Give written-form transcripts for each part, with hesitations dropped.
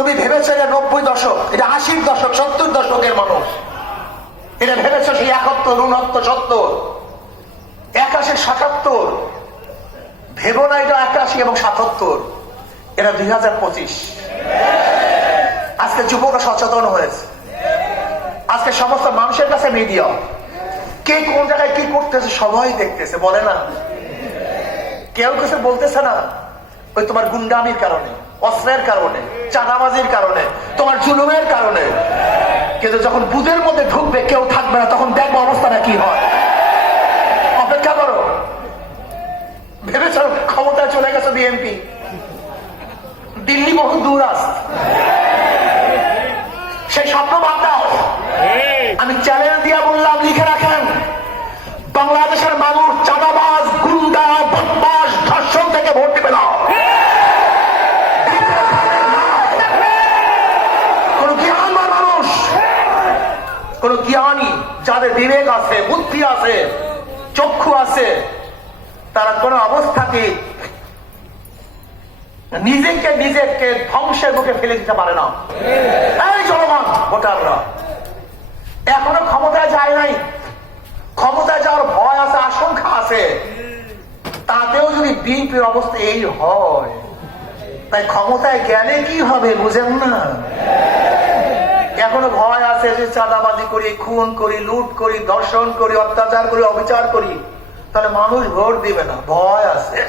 তুমি ভেবেছো এটা 90 দশক, এটা 80 দশক 70 দশকের মানুষ, এটা ভেবেছো সেই 71, 69, 70, 81, 77, ভেবো না এটা 81 এবং 77, এটা 2025। আজকে যুবকরা সচেতন হয়েছে, আজকে সমস্ত মানুষের কাছে মিডিয়া, কে কোন জায়গায় কি করতেছে সবাই দেখতেছে, বলে না, কেউ কিছু বলতেছে না। ওই তোমার গুন্ডামির কারণে, অস্ত্রের কারণে, চাঁদাবাজির কারণে, তোমার জুলুমের কারণে। কিন্তু যখন বুধের মধ্যে ঢুকবে কেউ থাকবে না, তখন দেখবো অবস্থাটা কি হয়। অপেক্ষা করো। ভেবেছ ক্ষমতায় চলে গেছে বিএনপি, দিল্লি বহু দূর আসছে, সেই স্বপ্ন বাদ দাও। আমি চ্যালেঞ্জ দিয়া বললাম, লিখে রাখেন, বাংলাদেশের মানুষ চাঁদাবাজ, গুন্ডা, বদমাশ, ধর্ষণ থেকে ভোট দেবে না। কোন জ্ঞানবান মানুষ, কোন জ্ঞানী, যাদের বিবেক আছে, বুদ্ধি আছে, চক্ষু আছে, তারা কোন অবস্থাতে নিজেকে ধ্বংসের মুখে ফেলে দিতে পারে না। এই জনগণ, ভোটাররা এখনো ক্ষমতায় যায় নাই, ক্ষমতায় যাওয়ার ভয় আছে, আশঙ্কা আছে। তাতেও যদি বিএনপির অবস্থা এই হয়, তাই ক্ষমতায় গেলে কি হবে বুঝেন না? এখনো ভয় আছে যে চাঁদাবাজি করি, খুন করি, লুট করি, ধর্ষণ করি, অত্যাচার করি, অবিচার করি, তাহলে মানুষ ভোট দিবে না, ভয় আছে।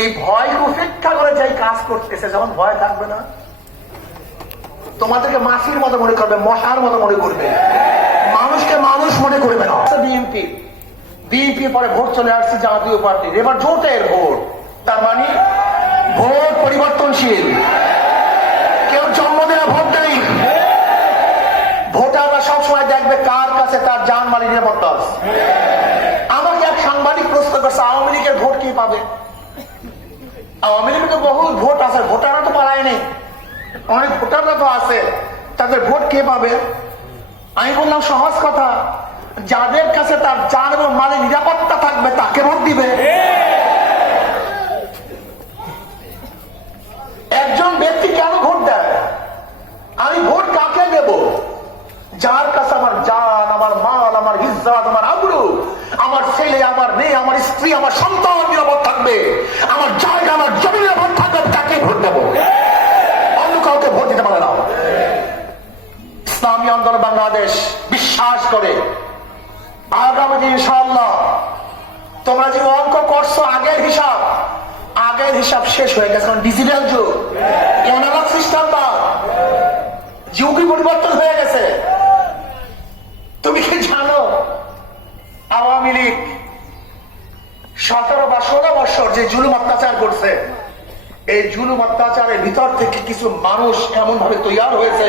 এই ভয় উপেক্ষা করে যাই কাজ করতেছে, যখন ভয় থাকবে না, তোমাদেরকে মাছির মতো মনে করবে, মশার মতো মনে করবে, মানুষকে মানুষ মনে করবে না। বিএনপি পরে ভোট চলে আসছে জাতীয় পার্টির, এবার জোটের ভোট, তার মানে ভোট পরিবর্তনশীল, কেউ জন্ম দেওয়া ভোট নেই। ভোটাররা সবসময় দেখবে কার কাছে তার জানমালের নিরাপত্তা আছে। আমাকে এক সাংবাদিক প্রশ্ন করছে, আওয়ামী লীগের ভোট কি পাবে? আওয়ামী লীগের তো বহু ভোট আছে, ভোটাররা তো পালায় নেই, অনেক ভোটাররা তো আছে, তাদের ভোট কে পাবে? আমি বললাম সহজ কথা, যাদের কাছে তার জান এবং মালের নিরাপত্তা থাকবে তাকে ভোট দিবে। একজন ব্যক্তি কেন ভোট দেয়? আমি ভোট কাকে দেব? যার কাছে আমার জান, আমার মাল, আমার ইজ্জত, আমার আবরু, আমার ছেলে, আমার মেয়ে, আমার স্ত্রী, আমার সন্তান নিরাপদ থাকবে, আমার জায়গা, আমার জমি নিরাপদ থাকবে, তাকে ভোট দেব। অন্য কাউকে ভোট দিতে পারে না। ইসলামী আন্দোলন বাংলাদেশ বিশ্বাস করে আগামী দিন ইনশাআল্লাহ তোমরা যে অঙ্ক করছো আগের হিসাব শেষ হয়ে গেছে, কারণ ডিজিটাল যুগ, অ্যানালগ সিস্টেম বা যুগই পরিবর্তন হয়ে গেছে। তুমি কি জানো আওয়ামী লীগ 17 বা 16 বছর যে জুলুম অত্যাচার করছে, এই জুলুম অত্যাচারের ভিতর থেকে কিছু মানুষ এমন ভাবে তৈরি হয়েছে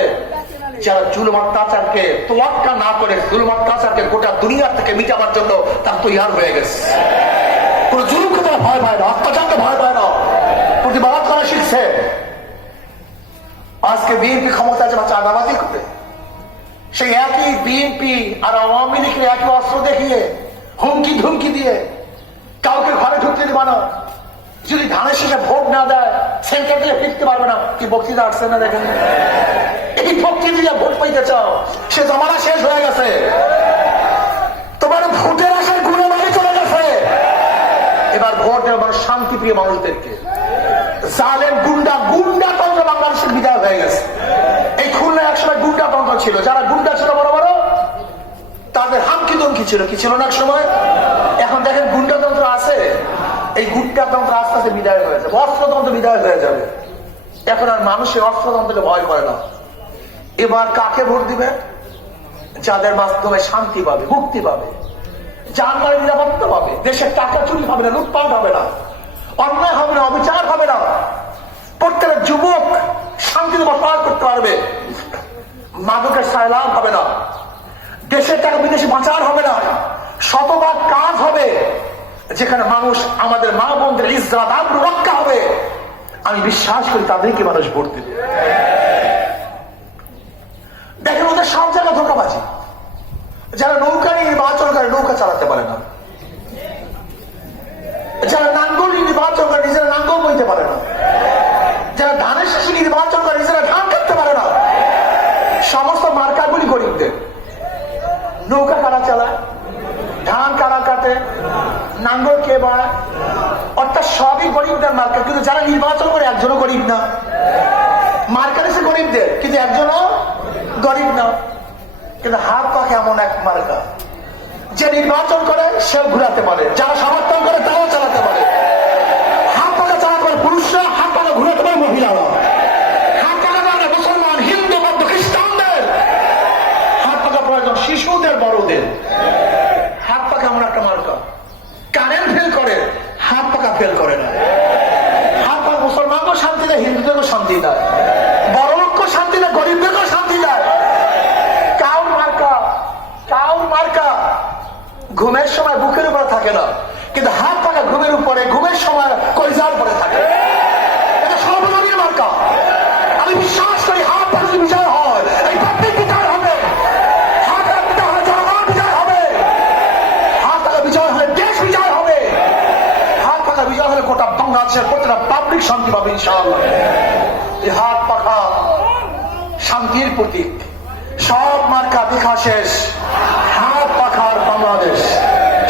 যারা জুলুম অত্যাচারকে তোয়াক্কা না করে জুলুম অত্যাচারকে গোটা দুনিয়ার থেকে মিটাবার জন্য তার তৈরি হয়ে গেছে। কোন জুলুমকে তারা ভয় পায় না, অত্যাচারকে ভয় পায় না, প্রতিবাদ করা শিখছে। আজকে বিএনপি ক্ষমতা যারা চাঁদাবাজি করে, সেই একই বিএনপি আর আওয়ামী লীগের একই অস্ত্র দেখিয়ে হুমকি ধুমকি দিয়ে কাউকে ঘরে ঢুকতে দিবা না, যদি ধানের শেষে ভোট না দেয় সেন্টার দিয়ে ফিরতে পারবে না। কি বক্তৃতা আসছে না দেখেন? এই বক্তৃতা দিয়ে ভোট পাইতে চাও, সে জমানা শেষ হয়ে গেছে। তোমার ভোটের আশায় গুণে বাড়ি চলে গেছে। এবার ভোট দেওয়া মানুষ শান্তিপ্রিয় মানুষদেরকে, জালেম গুন্ডাতন্ত্র বাংলাদেশের বিদায় হয়ে গেছে। এই খুলনা একসময় গুন্ডাতন্ত্র ছিল, যারা গুন্ডা ছিল বড় বড়, তাদের হামকি দমকি ছিল, কি ছিল না এক সময়? এখন দেখেন গুন্ডাতন্ত্র আছে, এই গুন্ডাতন্ত্র আস্তে আস্তে বিদায় হয়েছে, অস্ত্রতন্ত্র বিদায় হয়ে যাবে। এখন আর মানুষের অস্ত্রতন্ত্রকে ভয় করে না। এবার কাকে ভোট দিবে? যাদের মাধ্যমে শান্তি পাবে, মুক্তি পাবে, জানমালের নিরাপত্তা পাবে, দেশের টাকা চুরি হবে না, লুটপাট হবে না, অন্যায় হবে না, অবিচার হবে না, প্রত্যেক যুবক শান্তিতে বসবাস করতে পারবে, মাদকের সায়লাভ হবে না, দেশের টাকা বিদেশে পাচার হবে না, শতভাগ কাজ হবে যেখানে মানুষ, আমাদের মা বোনদের ইজ্জত আবরু রক্ষা হবে। আমি বিশ্বাস করি তাদেরকে মানুষ ভোট দেবে। দেখেন ওদের সব জায়গায় ধোঁকাবাজি। যারা নৌকা নিয়ে নির্বাচন করে নৌকা চালাতে পারে না, যারা নাঙ্গল নিয়ে নির্বাচন করে নিজেরা নাঙ্গল বইতে পারে না, যারা ধানের শেষে নির্বাচন করে যারা ধান কাটতে পারে না। সমস্ত মার্কাগুলি গরিবদের। নৌকা কারা চালায়, ধান কারা কাটে, নাঙ্গল কে বাড়ায়, অর্থাৎ সবই গরিবদের মার্কা। কিন্তু যারা নির্বাচন করে একজনও গরিব না। মার্কা এসে গরিবদের, কিন্তু একজনও গরিব না। কিন্তু হাত পাখে এমন এক মার্কা, যে নির্বাচন করে সেও ঘুরাতে পারে, যারা সমর্থন করে তারাও চালাতে পারে। হাত পাখা চালাতে পারে পুরুষরা, হাত পাখা ঘুরাতে পারে মহিলারা। হাত পাখা মানে মুসলমান, হিন্দু, বৌদ্ধ, খ্রিস্টানদের হাত পাখা প্রয়োজন, শিশুদের, বড়দের। হাত পাখা এমন একটা মার্কা, কারেন্ট ফেল করে, হাত পাখা ফেল করে না। হাত পাখা মুসলমানকেও শান্তি দেয়, হিন্দুদেরকেও শান্তি দেয়, বড় লোককেও শান্তি দেয়, গরিবদেরকেও শান্তি দেয়। কাউর মার্কা, কাউর মার্কা ঘুমের সময় বুকের উপরে থাকে না, কিন্তু হাত পাকা ঘুমের উপরে, ঘুমের সময় কলিজার উপরে থাকে। এটা সর্বজনীয় মার্কা। আমি বিশ্বাস করি হাত পাকা যদি বিজয় হয়, এই পাবলিক বিজয় হবে, হাত পাকা বিজয় হলে জনগণ বিজয় হবে, হাত পাকা বিজয় হলে দেশ বিজয় হবে, হাত পাকা বিজয় হলে গোটা বাংলাদেশের প্রতিটা পাবলিক শান্তি পাবে ইনশাআল্লাহ। এই হাত পাকা শান্তির প্রতীক। সব মার্কা দেখা শেষ, হাত পাখার বাংলাদেশ।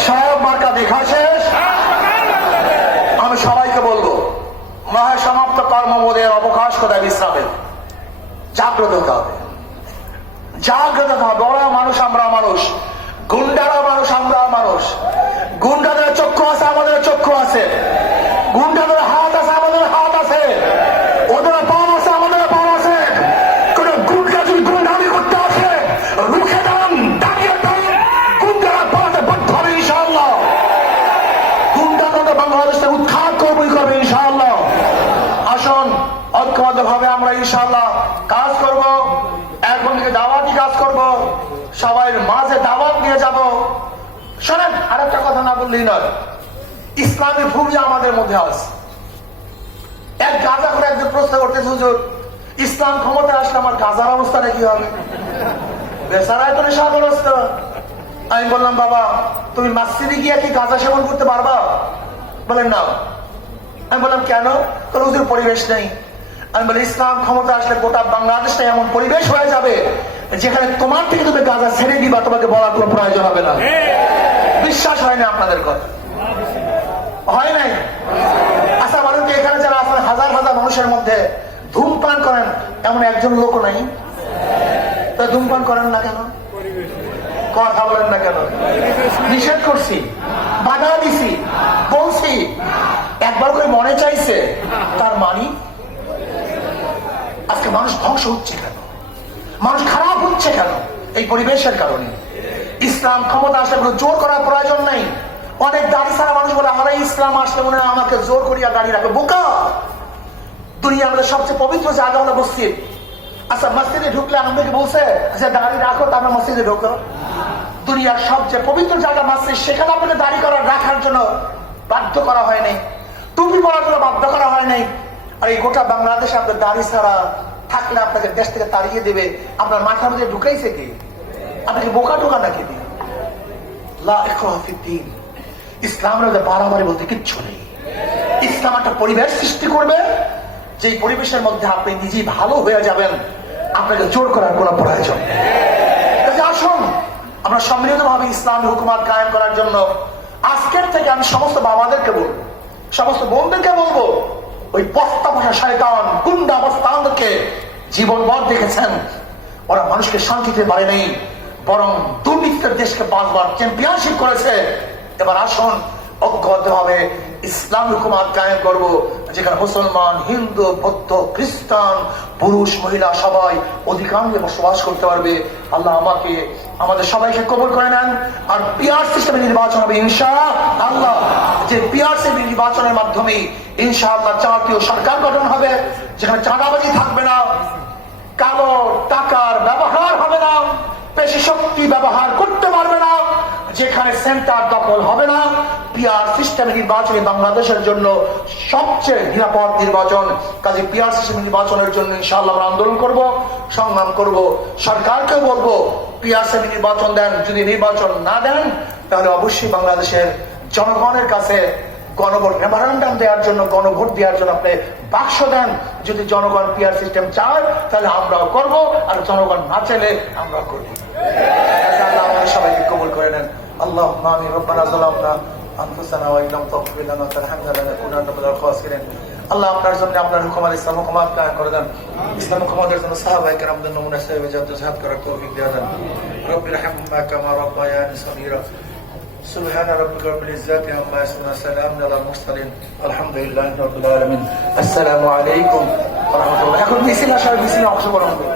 সব মার্কা দেখা শেষ। আমি সবাইকে বলবো, মহা সমাপ্ত কর্মবোধের অবকাশ কোথায় বিশ্রামের। জাগ্রত হতে হবে, জাগ্রত হতে হবে। ওরা মানুষ, আমরা মানুষ, গুন্ডারা মানুষ, আমরা মানুষ। গুন্ডাদের চক্ষু আছে, আমাদের চক্ষু আছে। গুন্ডাদের হাত আছে, আমাদের হাত আছে। ওদের পাও আছে, আমাদের পাও আছে। কোন গুন্ডা যদি গুন্ডামি করতে আসে, রুখে দাঁড়ান, দাঁড়িয়ে দাঁড়ান, গুন্ডারা পাওয়াতে বদ্ধ হবে ইনশাআল্লাহ। গুন্ডাদের বাংলাদেশে উৎখাত করবই করবে ইনশাআল্লাহ। আসুন ঐক্যবদ্ধ ভাবে আমরা ইনশাআল্লাহ কাজ করব। এখন থেকে দাওয়াতি কাজ করব, সবাই মাঝে দাওয়াত নিয়ে যাব। শোনেন, আরেকটা কথা না বললেই নয়, ইসলামী ভূমি আমাদের মধ্যে আছে। এক গাঁজা করে একজন প্রশ্ন করতেছে, হুজুর ইসলাম ক্ষমতায় আসলে আমার গাঁজার অবস্থাটা কি হবে? বেচারায় তো নেশাগ্রস্ত। আমি বললাম, বাবা তুমি মসজিদে গিয়ে কি গাঁজা সেবন করতে পারবা? বলেন না। আমি বললাম কেন? তোর হুজুর পরিবেশ নেই। আমি বলি, ইসলাম ক্ষমতা আসলে গোটা বাংলাদেশটা এমন পরিবেশ হয়ে যাবে যেখানে তোমার থেকে তুমি গাঁজা ছেড়ে দিবা, তোমাকে বলার কোনো প্রয়োজন হবে না। বিশ্বাস হয় না আপনাদের কথা? হয় নাই? আচ্ছা বলেন তো, এখানে যারা আছেন হাজার হাজার মানুষের মধ্যে ধূমপান করেন এমন একজন লোক নাই? তা ধূমপান করেন না কেন? কথা বলেন না কেন? নিষেধ করছি, বাধা দিছি, বলছি, একবার করে মনে চাইছে, তার মানি আজকে মানুষ ধ্বংস হচ্ছে কেন? মানুষ খারাপ হচ্ছে কেন? এই পরিবেশের কারণে। ইসলাম ক্ষমতা আসলে কোনো জোর করার প্রয়োজন নাই। অনেক দাড়ি ছাড়া মানুষ বলে, আমার ইসলাম আসলে মনে হয় আমাকে জোর করিয়া দাড়ি রাখবে। বোকা! দুনিয়া আমাদের সবচেয়ে পবিত্র জায়গা হলো মসজিদ। আচ্ছা মসজিদে ঢুকলে আমাদেরকে বলছে যে দাড়ি রাখো, তারপর মসজিদে ঢুকো। দুনিয়ার সবচেয়ে পবিত্র জায়গা মসজিদ, সেখানে আপনাকে দাড়ি রাখার জন্য বাধ্য করা হয় নাই, টুপি পরার জন্য বাধ্য করা হয় নাই। আর এই গোটা বাংলাদেশে আপনার দাড়ি ছাড়া থাকলে আপনাকে দেশ থেকে তাড়িয়ে দেবে। আপনার মাথার মধ্যে ঢুকাইছে কি? আপনাকে বোকা ঢোকা নাকি? ইসলামের মধ্যে বাড়াবাড়ি বলতে কিচ্ছু নেই। ইসলাম একটা পরিবেশ সৃষ্টি করবে, যে পরিবেশের মধ্যে আপনি নিজেই ভালো হয়ে যাবেন, আপনাকে জোর করার কোনো প্রয়োজন। আসুন আমরা সম্মিলিত ভাবে ইসলামী হুকুমত কায়েম করার জন্য আজকের থেকে আমি সমস্ত বাবাদেরকে বলবো, সমস্ত বোনদেরকে বলবো, ওই বস্তা বসা শয়তান গুন্ডা অবস্থানকে জীবনভর দেখেছেন, ওরা মানুষকে শান্তিতে পারে নেই, বরং দুর্নীতির দেশকে বারবার চ্যাম্পিয়নশিপ করেছে। এবার আসুন ঐক্যবদ্ধ ভাবে ইসলাম হুকুমত কায়েম করবো, যেখানে মুসলমান, হিন্দু, বৌদ্ধ, খ্রিস্টান, পুরুষ, মহিলা সবাই অধিকাংশে বসবাস করতে পারবে। আল্লাহ আমাকে, আমাদের সবাইকে কবুল করে নেন। আর পিআর সিস্টেমে নির্বাচন হবে ইনশাআল্লাহ, যে পিআর সিস্টেম নির্বাচনের মাধ্যমে ইনশাআল্লাহ জাতীয় সরকার গঠন হবে, যেখানে চাঁদাবাজি থাকবে না, কালো টাকার ব্যবহার হবে না, পেশি শক্তি ব্যবহার করতে পারবে না, যেখানে সেন্টার দখল হবে না। পিআর সিস্টেমে নির্বাচনে বাংলাদেশের জন্য সবচেয়ে নিরাপদ নির্বাচন। কাজে পিআর সিস্টেম নির্বাচনের জন্য ইনশাআল্লাহ আমরা আন্দোলন করব, সংগ্রাম করব। সরকারকেও বলবো পিআর সিস্টেম নির্বাচন দেন। যদি নির্বাচন না দেন তাহলে অবশ্যই বাংলাদেশের জনগণের কাছে গণভোট মেমোরান্ডাম দেওয়ার জন্য, গণভোট দেওয়ার জন্য আপনি বাক্স দেন। যদি জনগণ পিআর সিস্টেম চায় তাহলে আমরাও করব, আর জনগণ না চাইলে আমরা করব। আল্লাহ আমাদের সবাইকে কবুল করে নেন। আল্লাহুম্মা আমিন। রব্বানা যালামনা আনফুসানা ওয়া ইল্লাম তাগফির লানা ওয়া তারহামনা লানাকুনান্না মিনাল খাসিরিন। আল্লাহ আপনার জন্য, আপনার হুকুম আর ইসলাম হুকুমাত কায়েম করে দেন। ইসলাম হুকুমাতের জন্য সাহাবায়ে কেরামদের নমুনা হিসেবে জিহাদ করার তৌফিক দিয়ে দেন। রব্বির হামহুমা কামা রাব্বায়ানি সগীরা। سبحان ربك رب العزة عما يصفون وسلام على المرسلين والحمد لله رب العالمين. السلام عليكم ورحمة الله. এখন মিছিল আসার মিছিলে অংশগ্রহণ করুন।